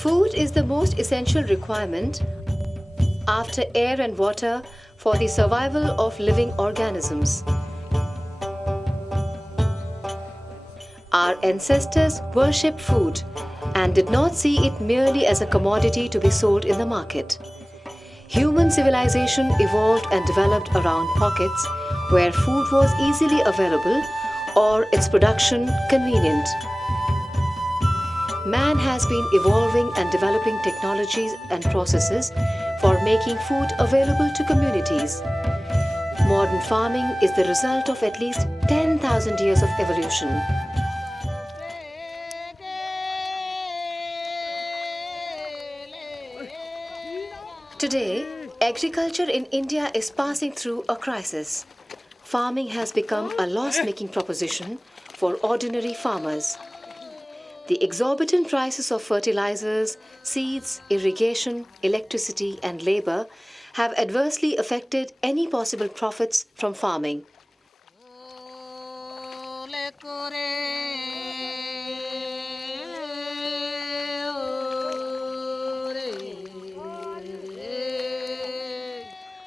Food is the most essential requirement after air and water for the survival of living organisms. Our ancestors worshipped food and did not see it merely as a commodity to be sold in the market. Human civilization evolved and developed around pockets where food was easily available or its production convenient. Man has been evolving and developing technologies and processes for making food available to communities. Modern farming is the result of at least 10,000 years of evolution. Today, agriculture in India is passing through a crisis. Farming has become a loss-making proposition for ordinary farmers. The exorbitant prices of fertilizers, seeds, irrigation, electricity and labor have adversely affected any possible profits from farming.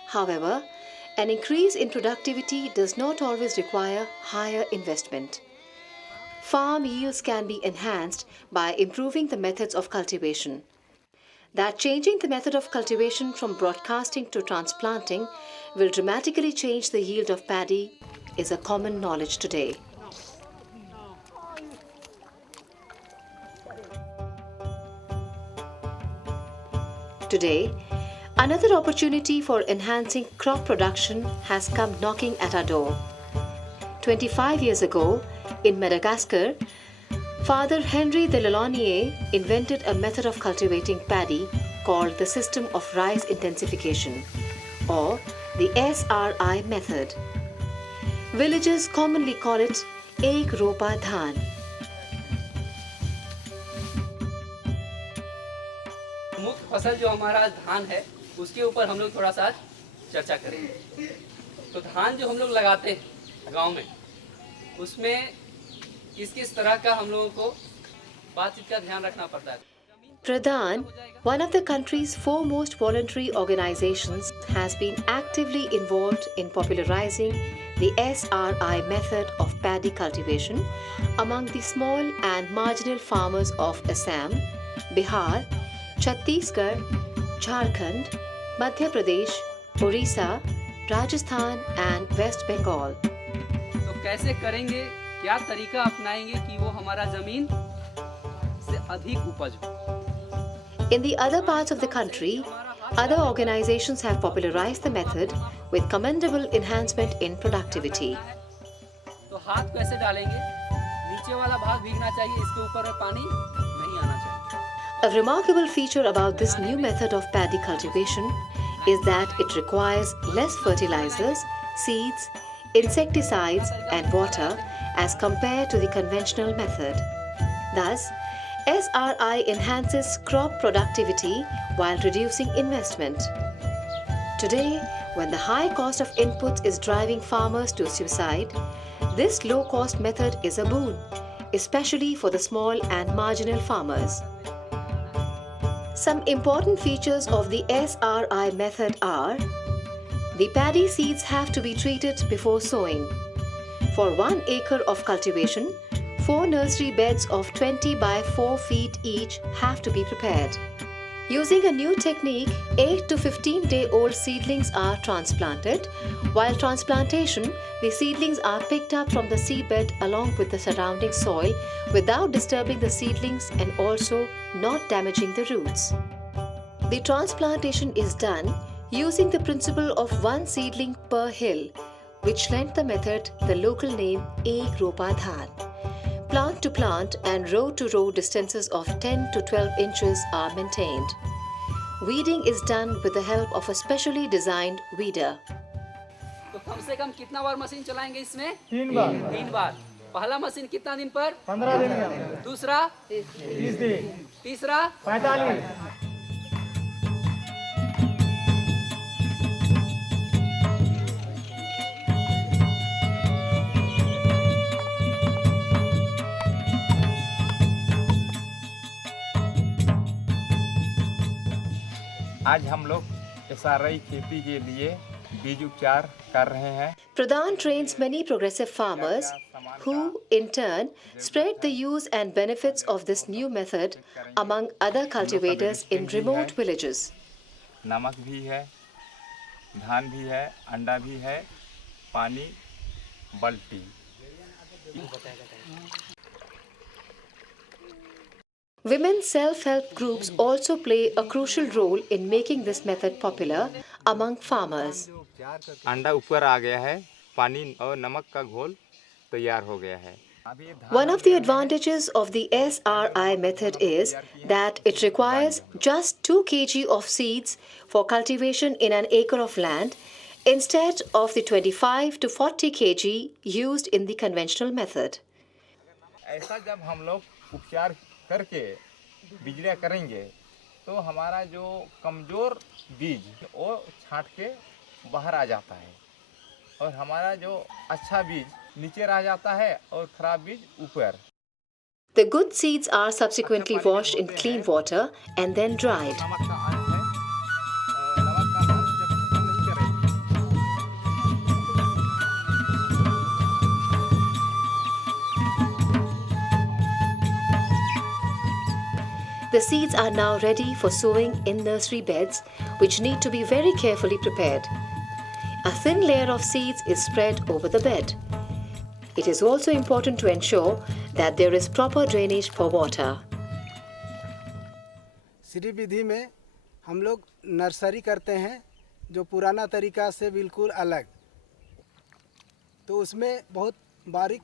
However, an increase in productivity does not always require higher investment. Farm yields can be enhanced by improving the methods of cultivation. That changing the method of cultivation from broadcasting to transplanting will dramatically change the yield of paddy is a common knowledge today. Today, another opportunity for enhancing crop production has come knocking at our door. 25 years ago, in Madagascar, Father Henry de Lelaunier invented a method of cultivating paddy called the system of rice intensification, or the SRI method. Villagers commonly call it Ek Ropa Dhan. मुख्य फसल जो हमारा धान है उसके ऊपर हम लोग थोड़ा सा चर्चा करेंगे। तो धान जो हम लोग लगाते हैं गांव में, उसमें किस तरह का हम लोगों को बातचीत का ध्यान रखना पड़ता है। Pradhan, one of the country's foremost voluntary organizations, has been actively involved in popularizing the SRI method of paddy cultivation among the small and marginal farmers of Assam, Bihar, Chhattisgarh, Jharkhand, Madhya Pradesh, Orissa, Rajasthan and West Bengal. तो कैसे करेंगे, क्या तरीका अपनाएंगे कि वो हमारा जमीन से अधिक उपज हो। In the other parts of the country, other organizations have popularized the method with commendable enhancement in productivity. तो हाथ कैसे डालेंगे, नीचे वाला भाग भीगना चाहिए, इसके ऊपर पानी नहीं आना चाहिए। A remarkable feature about this new method of paddy cultivation is that it requires less fertilizers, seeds, insecticides and water as compared to the conventional method. Thus, SRI enhances crop productivity while reducing investment. Today, when the high cost of inputs is driving farmers to suicide, this low-cost method is a boon, especially for the small and marginal farmers. Some important features of the SRI method are: the paddy seeds have to be treated before sowing. For 1 acre of cultivation, 4 nursery beds of 20 by 4 feet each have to be prepared. Using a new technique, 8 to 15-day-old seedlings are transplanted. While transplantation, the seedlings are picked up from the seedbed along with the surrounding soil without disturbing the seedlings and also not damaging the roots. The transplantation is done using the principle of 1 seedling per hill, which lent the method the local name Ek Ropa Dhan. Plant to plant and row to row distances of 10 to 12 inches are maintained. Weeding is done with the help of a specially designed weeder. तो कम से कम कितना बार machine चलाएंगे इसमें? 3 बार। 3 बार। पहला machine कितना दिन पर? 15 दिन का। दूसरा? 30 दिन। तीसरा? 45। आज हम लोग SRI खेती के लिए बीज उपचार कर रहे हैं। Pradhan trains many progressive farmers who, in turn, spread the use and benefits of this new method among other cultivators in remote villages. नमक भी है, धान भी है, अंडा भी है, पानी, बाल्टी। Women's self-help groups also play a crucial role in making this method popular among farmers. अंडा ऊपर आ गया है, पानी और नमक का घोल तैयार हो गया है। One of the advantages of the SRI method is that it requires just 2 kg of seeds for cultivation in an acre of land instead of the 25 to 40 kg used in the conventional method. ऐसा जब हम लोग उपचार करके बिजलियाँ करेंगे तो हमारा जो कमज़ोर बीज वो छांट के बाहर आ जाता है और हमारा जो अच्छा बीज नीचे रह जाता है और खराब बीज ऊपर। The good seeds are subsequently washed in clean water and then dried. नमक का अंश है और नमक का अंश जब खत्म नहीं करेंगे The seeds are now ready for sowing in nursery beds, which need to be very carefully prepared. A thin layer of seeds is spread over the bed. It is also important to ensure that there is proper drainage for water. Shri विधि में हम लोग nursery करते हैं जो पुराना तरीका से बिल्कुल अलग, तो उसमें बहुत बारीक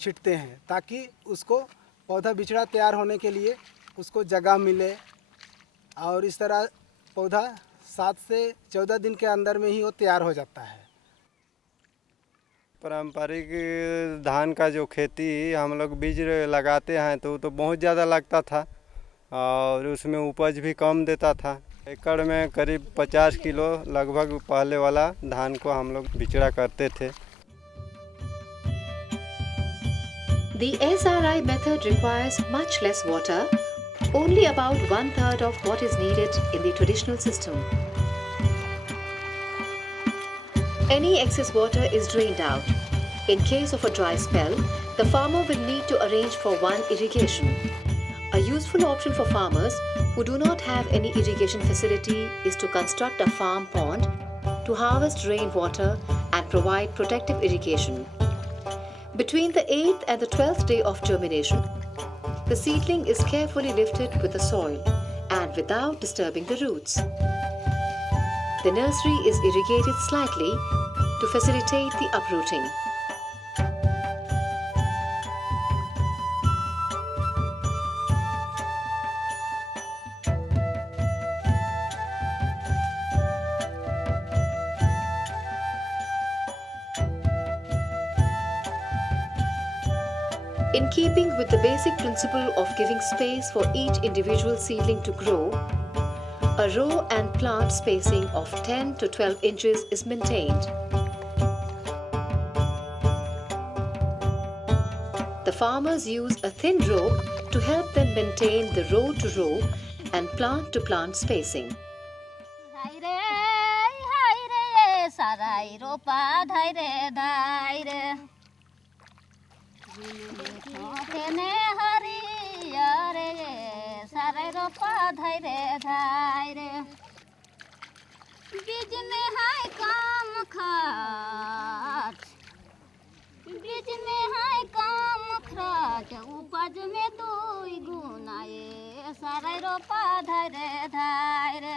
छिटते हैं ताकि उसको पौधा बिछड़ा तैयार होने के लिए उसको जगह मिले और इस तरह पौधा 7 से 14 दिन के अंदर में ही वो तैयार हो जाता है। पारंपरिक धान का जो खेती हम लोग बीज लगाते हैं तो बहुत ज़्यादा लगता था और उसमें उपज भी कम देता था। एकड़ में करीब 50 किलो लगभग पहले वाला धान को हम लोग बिचड़ा करते थे। The SRI method requires much less water, only about 1/3 of what is needed in the traditional system. Any excess water is drained out. In case of a dry spell, the farmer will need to arrange for one irrigation. A useful option for farmers who do not have any irrigation facility is to construct a farm pond to harvest rainwater and provide protective irrigation. Between the 8th and the 12th day of germination, the seedling is carefully lifted with the soil and without disturbing the roots. The nursery is irrigated slightly to facilitate the uprooting. In keeping with the basic principle of giving space for each individual seedling to grow, a row and plant spacing of 10 to 12 inches is maintained. The farmers use a thin rope to help them maintain the row to row and plant to plant spacing. तेने हरियर रे सारे रोपा धैरे धारे बीज में है काम खर्च, बीज में है काम खर्च, उपज में 2 गुना ये सारे रोपा धैरे धारे।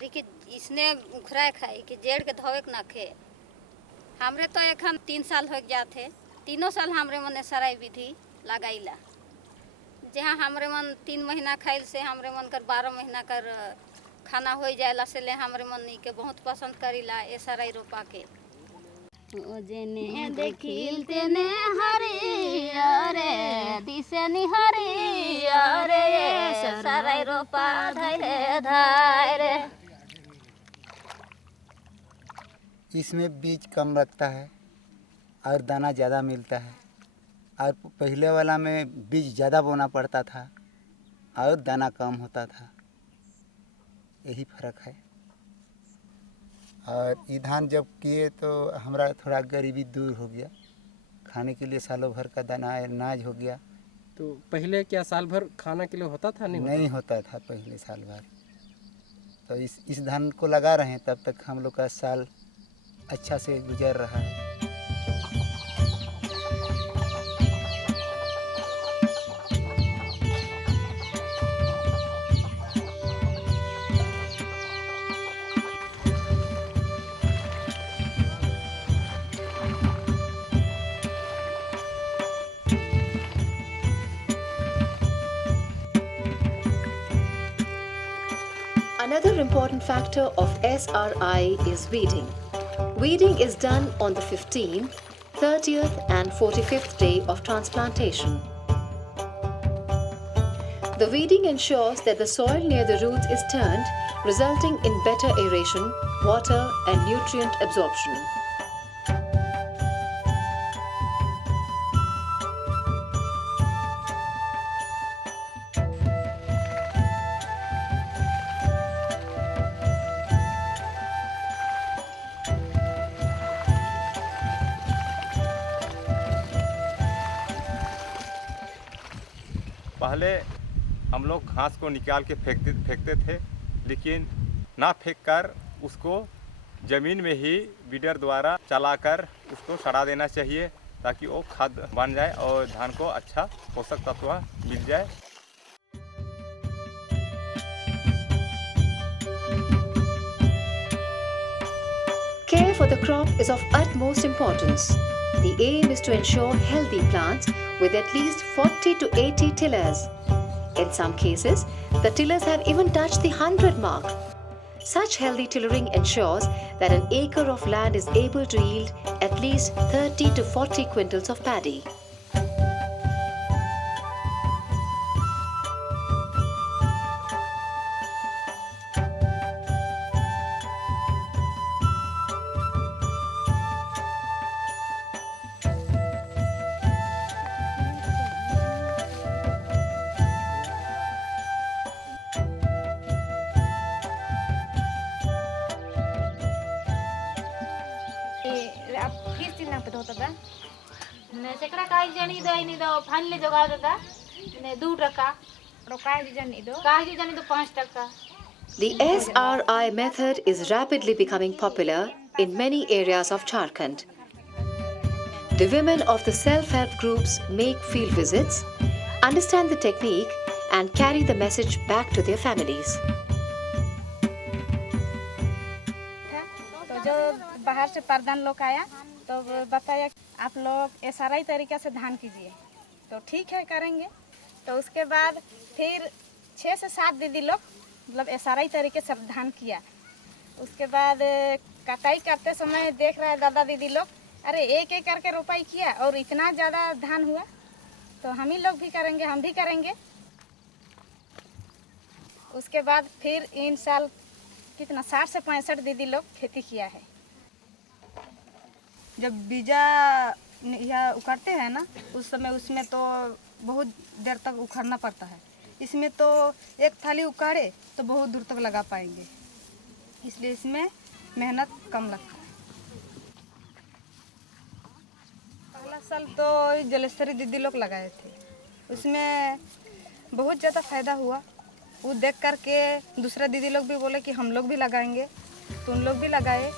देखिए इसने उखरा खाई कि जेड़ के धोवे ना खे हमरे तो एखन 3 साल हो जाते, 3 साल हमरे मन सराय विधि लगाईला जहाँ हमरे मन 3 महीना खाइल से हमरे मन कर 12 महीना कर खाना हो जाएला से ले हमरे मन के बहुत पसंद करीला ए सराय रोपा के। ओ जेने देखिल तेने हरियर रे दिसे निहरियर रे सराय रोपा धैरे धारे। इसमें बीज कम लगता है और दाना ज़्यादा मिलता है और पहले वाला में बीज ज़्यादा बोना पड़ता था और दाना कम होता था। यही फर्क है। और ये धान जब किए तो हमारा थोड़ा गरीबी दूर हो गया, खाने के लिए सालों भर का दाना अनाज हो गया। तो पहले क्या साल भर खाना के लिए होता था? नहीं होता था पहले साल भर। तो इस धान को लगा रहे हैं, तब तक हम लोग का साल अच्छा से गुजर रहा है। Another important factor of SRI is weeding. Weeding is done on the 15th, 30th and 45th day of transplantation. The weeding ensures that the soil near the roots is turned, resulting in better aeration, water and nutrient absorption. पहले हम लोग घास को निकाल के फेंकते थे, लेकिन ना फेंक कर उसको ज़मीन में ही वीडर द्वारा चलाकर उसको सड़ा देना चाहिए, ताकि वो खाद बन जाए और धान को अच्छा पोषक तत्व मिल जाए। Care for the crop is of utmost importance. The aim is to ensure healthy plants with at least 40 to 80 tillers. In some cases, the tillers have even touched the 100 mark. Such healthy tillering ensures that an acre of land is able to yield at least 30 to 40 quintals of paddy. सेकड़ा काई जनी दो इनी दो फानले जगह का ने 2 टका और काई जनी दो 5 टका. The SRI method is rapidly becoming popular in many areas of Jharkhand. The women of the self-help groups make field visits, understand the technique and carry the message back to their families. तो जो बाहर से प्रधान लोग आया तो बताया आप लोग एसआरआई तरीके से धान कीजिए, तो ठीक है करेंगे। तो उसके बाद फिर 6 से 7 दीदी लोग मतलब एसआरआई तरीके से धान किया। उसके बाद कटाई करते समय देख रहे दादा दीदी लोग, अरे एक एक करके रोपाई किया और इतना ज़्यादा धान हुआ, तो हम ही लोग भी करेंगे, हम भी करेंगे। उसके बाद फिर इन साल कितना 60 से 65 दीदी लोग खेती किया है। जब बीजा यह उखाड़ते हैं ना, उस समय उसमें तो बहुत देर तक उखाड़ना पड़ता है। इसमें तो एक थाली उखाड़े तो बहुत दूर तक लगा पाएंगे, इसलिए इसमें मेहनत कम लगता है। पहला साल तो जलेश्वरी दीदी लोग लगाए थे, उसमें बहुत ज़्यादा फायदा हुआ। वो देख करके दूसरा दीदी लोग भी बोले कि हम लोग भी लगाएंगे, तो उन लोग भी लगाए।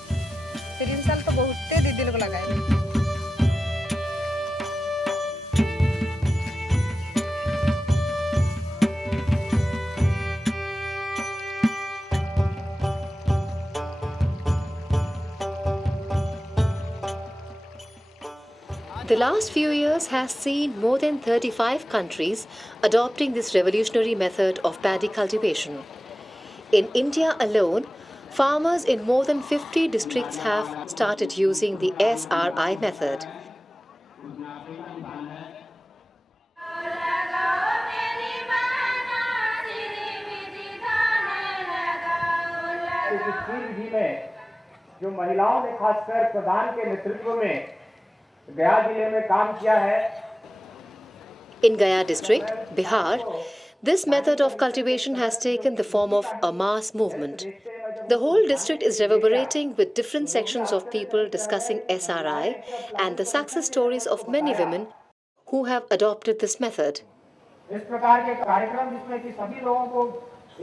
फिर इन साल तो बहुत दीदी लोग लगाए। The last few years has seen more than 35 countries adopting this revolutionary method of paddy cultivation. In India alone, farmers in more than 50 districts have started using the SRI method. जो महिलाओं ने खासकर प्रधान के नेतृत्व में गया जिले में काम किया है। In Gaya district, Bihar, This method of cultivation has taken the form of a mass movement. The whole district is reverberating with different sections of people discussing SRI and the success stories of many women who have adopted this method. इस प्रकार के कार्यक्रम जिसमें कि सभी लोगों को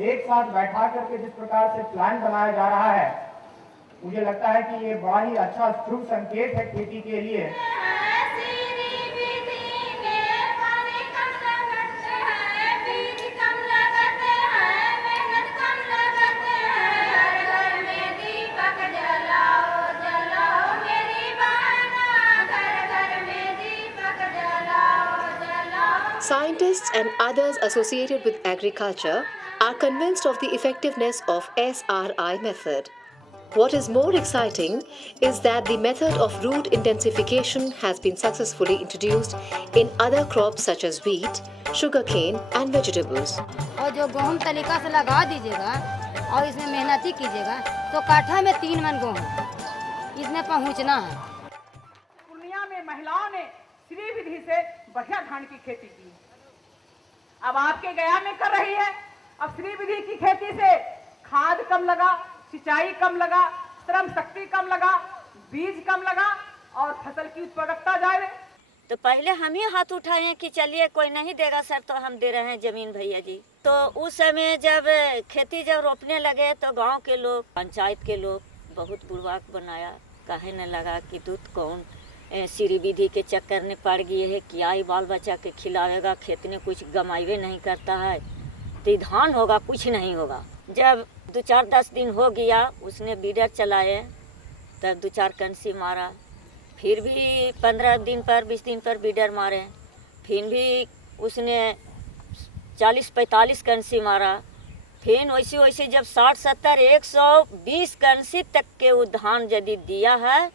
एक साथ बैठा करके जिस प्रकार से प्लान बनाया जा रहा है, मुझे लगता है कि ये बड़ा ही अच्छा शुभ संकेत है खेती के लिए। Scientists and others associated with agriculture are convinced of the effectiveness of SRI method. What is more exciting is that the method of root intensification has been successfully introduced in other crops such as wheat, sugarcane and vegetables. और जो गेहूं तरीका से लगा दीजिएगा और इसमें मेहनती कीजिएगा तो काठा में 3 मन गेहूं इसमें पहुंचना है। पूर्णिया में महिलाओं ने श्री विधि से बढ़िया धान की खेती की। अब आपके गया में कर रही है। अब श्री विधि की खेती से खाद कम लगा, सिंचाई कम लगा, श्रम शक्ति कम लगा, बीज कम लगा और फसल की उत्पादकता जाए। तो पहले हम ही हाथ उठाए कि चलिए कोई नहीं देगा सर तो हम दे रहे हैं जमीन भैया जी। तो उस समय जब खेती जब रोपने लगे तो गांव के लोग, पंचायत के लोग बहुत बुड़वाक बनाया। कहने लगा कि दूध कौन श्री विधि के चक्कर में पड़ गई है, क्या ही बाल बच्चा के खिलावेगा, खेत में कुछ गमाइवे नहीं करता है तो धान होगा कुछ नहीं होगा। जब 2-4-10 दिन हो गया उसने बीडर चलाए, तब 2-4 कंसी मारा, फिर भी 15 दिन पर 20 दिन पर बीडर मारे, फिर भी उसने 40-45 कंसी मारा, फिर वैसे वैसे जब 60-70-120 कंसी तक के वो धान यदि दिया है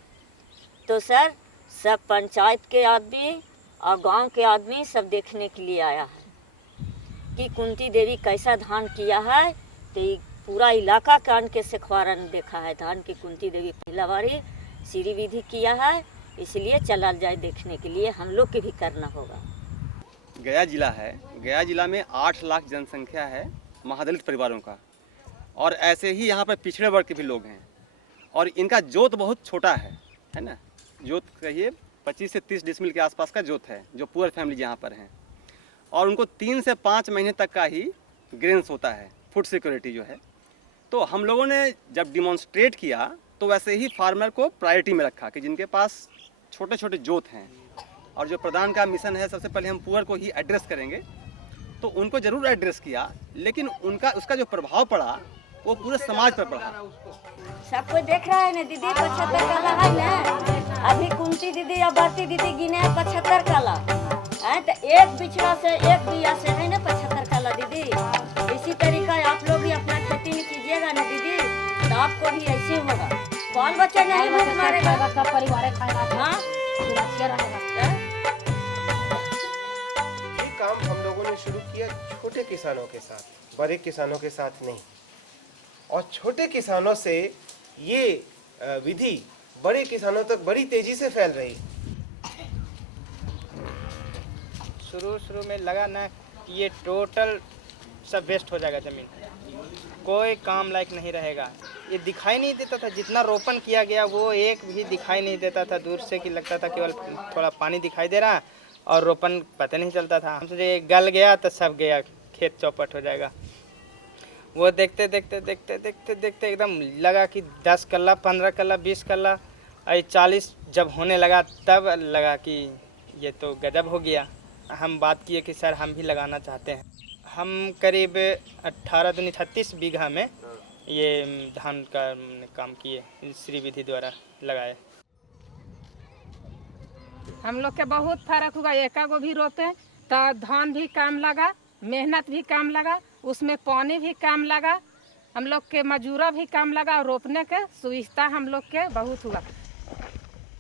तो सर सब पंचायत के आदमी और गांव के आदमी सब देखने के लिए आया है कि कुंती देवी कैसा धान किया है। तो पूरा इलाका कान के सखवारन देखा है धान की कुंती देवी पहला बारी श्री विधि किया है, इसलिए चला जाए देखने के लिए, हम लोग के भी करना होगा। गया जिला है, गया जिला में 8 लाख जनसंख्या है महादलित परिवारों का, और ऐसे ही यहाँ पर पिछड़े वर्ग के भी लोग हैं और इनका जोत बहुत छोटा है ना। जोत कहिए 25 से 30 डिसमिल के आसपास का जोत है जो पुअर फैमिली यहाँ पर हैं, और उनको 3 से 5 महीने तक का ही ग्रेन्स होता है, फूड सिक्योरिटी जो है। तो हम लोगों ने जब डिमॉन्स्ट्रेट किया तो वैसे ही फार्मर को प्रायोरिटी में रखा कि जिनके पास छोटे छोटे जोत हैं, और जो प्रधान का मिशन है सबसे पहले हम पुअर को ही एड्रेस करेंगे, तो उनको ज़रूर एड्रेस किया, लेकिन उसका जो प्रभाव पड़ा वो पूरे समाज पर पड़ा। सब कोई देख रहा है ना दीदी, 75 काला है ना। अभी कुंती दीदी या भारती दीदी गिने 75 काला है, तो एक बिछड़ा से एक बिया से है ना 75 काला दीदी। इसी तरीका आप लोग भी अपना खेती में कीजिएगा ना दीदी, तो आपको भी ऐसे ही होगा। बाल बच्चा नहीं भूख मारेगा, सब परिवार खाएगा। हाँ ये काम हम लोगों ने शुरू किया छोटे किसानों के साथ, बड़े किसानों के साथ नहीं। और छोटे किसानों से ये विधि बड़े किसानों तक बड़ी तेजी से फैल रही। शुरू में लगा ना कि ये टोटल सब वेस्ट हो जाएगा, ज़मीन कोई काम लायक नहीं रहेगा। ये दिखाई नहीं देता था, जितना रोपण किया गया वो एक भी दिखाई नहीं देता था, दूर से कि लगता था केवल थोड़ा पानी दिखाई दे रहा और रोपण पता नहीं चलता था। हम सोचे गल गया तो सब गया, खेत चौपट हो जाएगा। वो देखते देखते देखते देखते देखते एकदम लगा कि 10 कल्ला 15 कल्ला 20 कल्ला 40 जब होने लगा तब लगा कि ये तो गजब हो गया। हम बात किए कि सर हम भी लगाना चाहते हैं। हम करीब 18-36 बीघा में ये धान का काम किए, श्री विधि द्वारा लगाए। हम लोग के बहुत फर्क हुआ, एका गो भी रोपे तो धान भी काम लगा, मेहनत भी काम लगा, उसमें पानी भी काम लगा, हम लोग के मजूरा भी काम लगा, रोपने के सुविधा हम लोग के बहुत हुआ।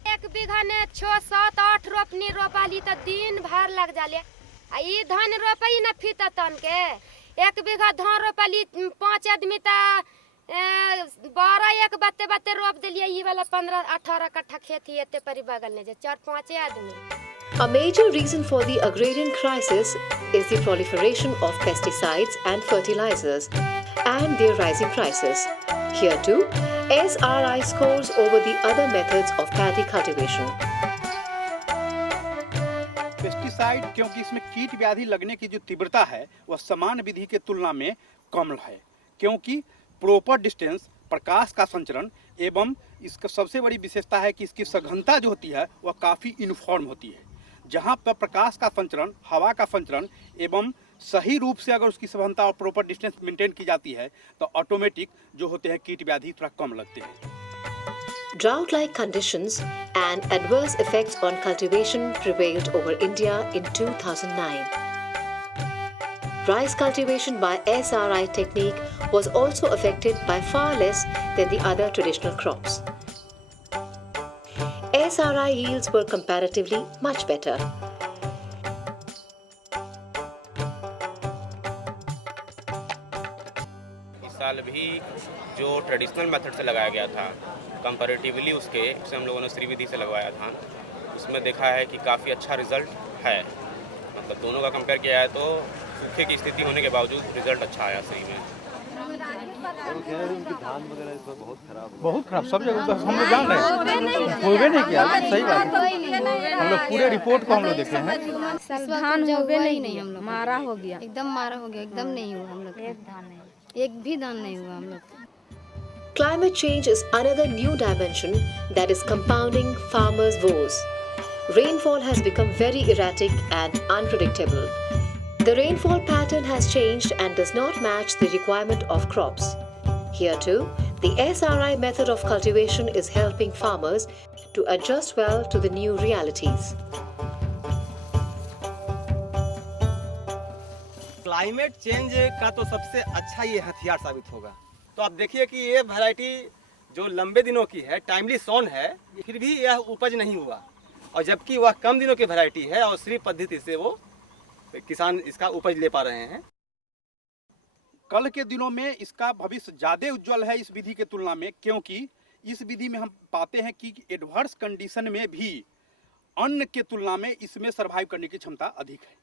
1 बीघा ने 6-7-8 रोपनी रोपाली तो दिन भर लग जाले। ये धान रोपई न फीता तन के 1 बीघा धान रोपाली 5 आदमी ता 12-1 बत्ते रोप दिलिए। ये वाला 15-18 कट्ठा खेती एते परी बगल ने 4-5 आदमी A major reason for the agrarian crisis is the proliferation of pesticides and fertilizers and their rising prices. Here too, SRI scores over the other methods of paddy cultivation. Pesticide क्योंकि इसमें कीट व्याधि लगने की जो तीव्रता है वह सामान्य विधि के तुलना में कम है, क्योंकि प्रॉपर डिस्टेंस, प्रकाश का संचरण एवं इसका सबसे बड़ी विशेषता है कि इसकी सघनता जो होती है वह काफ़ी यूनिफॉर्म होती है। जहाँ पर प्रकाश का संचरण, हवा का संचरण एवं सही रूप से अगर उसकी सघनता और प्रॉपर डिस्टेंस मेंटेन की जाती है तो ऑटोमेटिक जो होते हैं कीट व्याधि थोड़ा कम लगते हैं। Drought-like conditions and adverse effects on cultivation prevailed over India in 2009. Rice cultivation by SRI technique was also affected by far less than the other traditional crops. SRI yields were comparatively much better. इस साल भी जो traditional method से लगाया गया था comparatively उससे हम लोगों ने श्री विधि से लगवाया था, उसमें देखा है कि काफ़ी अच्छा रिजल्ट है। मतलब दोनों का कंपेयर किया है तो सूखे की स्थिति होने के बावजूद रिजल्ट अच्छा आया श्री में। बहुत खराब सब जगह तो हम लोग जान रहे हैं, होवे नहीं किया, सही बात है। हम लोग पूरे रिपोर्ट को हम लोग देखे हैं, धान होवे नहीं हम लोग, मारा हो गया, एकदम मारा हो गया, एकदम नहीं हुआ हम लोग, एक भी धान नहीं हुआ हम लोग। Climate change is another new dimension that is compounding farmers' woes. Rainfall has become very erratic and unpredictable. The rainfall pattern has changed and does not match the requirement of crops. Here too, the SRI method of cultivation is helping farmers to adjust well to the new realities. Climate change का तो सबसे अच्छा ये हथियार साबित होगा। तो आप देखिए कि ये वैरायटी जो लंबे दिनों की है, टाइमली सोन है, फिर भी यह उपज नहीं हुआ, और जबकि वह कम दिनों की वैरायटी है और श्री पद्धति से वो किसान इसका उपज ले पा रहे हैं। कल के दिनों में इसका भविष्य ज़्यादा उज्जवल है इस विधि के तुलना में, क्योंकि इस विधि में हम पाते हैं कि एडवर्स कंडीशन में भी अन्न के तुलना में इसमें सर्वाइव करने की क्षमता अधिक है।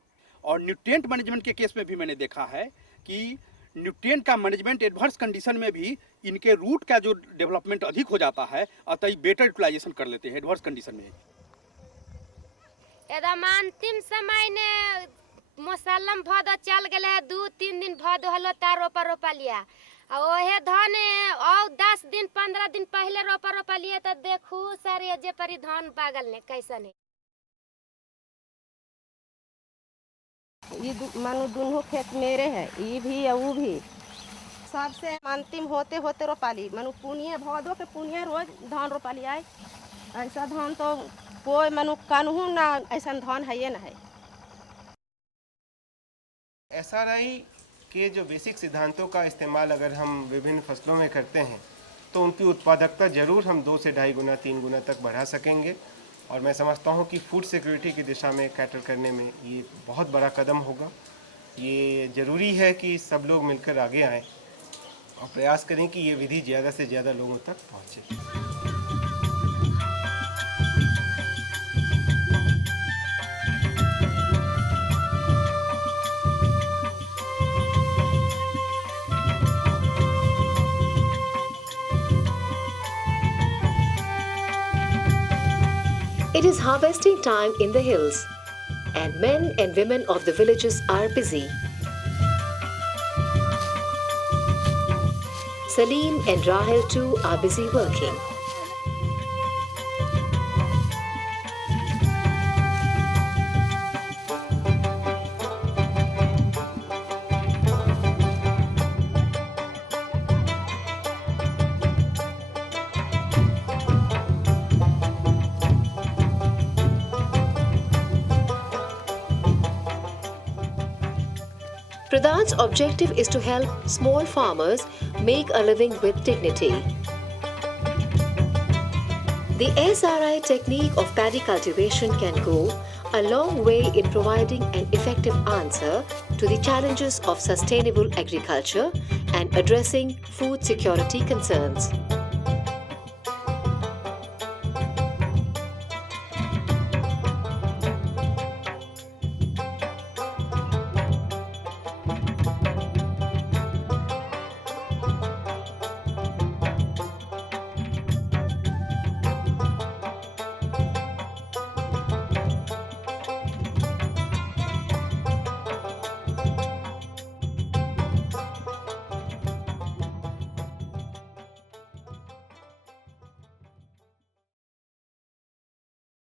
और न्यूट्रिएंट मैनेजमेंट के केस में भी मैंने देखा है कि न्यूट्रिएंट का मैनेजमेंट एडवर्स कंडीशन में भी इनके रूट का जो डेवलपमेंट अधिक हो जाता है, अतः बेटर यूटिलाइजेशन कर लेते हैं एडवर्स कंडीशन में। एकदम अंतिम समय ने मौसम भादो चल गए है, 2-3 दिन भादो हलो तार रोपा लिया, और ओहे धान और 10 दिन 15 दिन पहले रोपा लिया तो देखू सारे जे परी धान पागल ने कैसा ने। ये मानो दोनों खेत मेरे है, ये भी और वो भी, सबसे अंतिम होते होते रोपाली मानो पुनिया भादो के पुनिया रोज धान रोपाली आए। ऐसा धान तो कोई मानो कानून ना, ऐसा धान है ये ना है। SRI के जो बेसिक सिद्धांतों का इस्तेमाल अगर हम विभिन्न फसलों में करते हैं तो उनकी उत्पादकता जरूर हम 2 से 2.5 गुना 3 गुना तक बढ़ा सकेंगे, और मैं समझता हूँ कि फूड सिक्योरिटी की दिशा में कैटर करने में ये बहुत बड़ा कदम होगा। ये ज़रूरी है कि सब लोग मिलकर आगे आएँ और प्रयास करें कि ये विधि ज़्यादा से ज़्यादा लोगों तक पहुँचे। It is harvesting time in the hills, and men and women of the villages are busy. Salim and Rahel too are busy working. Pradhan's objective is to help small farmers make a living with dignity. The SRI technique of paddy cultivation can go a long way in providing an effective answer to the challenges of sustainable agriculture and addressing food security concerns.